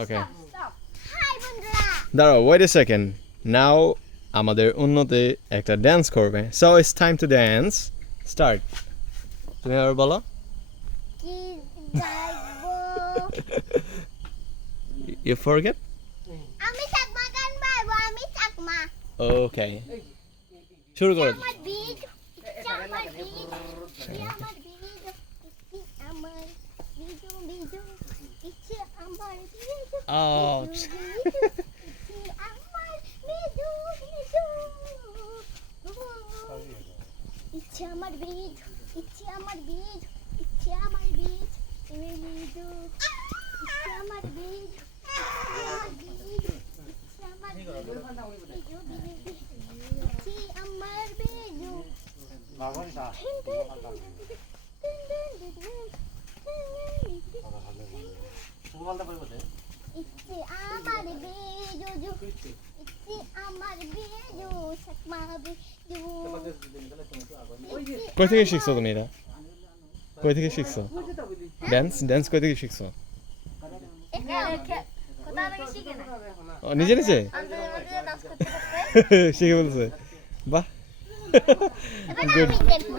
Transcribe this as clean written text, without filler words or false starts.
ওকে high বন্ধুরা দাঁড়াও wait a second নাও আমাদের উন্নতি একটা ড্যান্স করবে so it's time to dance start তুমি আবার বলো কি গাইবো ইউ ফরগেট আমি চাকমা গান গাইবো আমি চাকমা ওকে শুরু করো আমার বীজ আমার বীজ আমার বীজ আমার বিজু বিজু ইচ্ছে আমার বীজ আউট আমার বিজু বিজু ইচ্ছে আমার বীজ ইচ্ছে আমার বীজ ইচ্ছে আমার বীজ বিজু ইচ্ছে আমার বীজ আমার বীজ ইচ্ছে আমার বিজু বিজু ইচ্ছে আমার বিজু ইচ্ছে আমার বিজু ইচ্ছে আমার বিজু সকমা বিজু কই থেকে শিখছো তুমি এটা কই থেকে শিখছো ড্যান্স ড্যান্স কই থেকে শিখছো ও নিজে নিজে শিখে বলছে বাহ এবার আমি দেখবো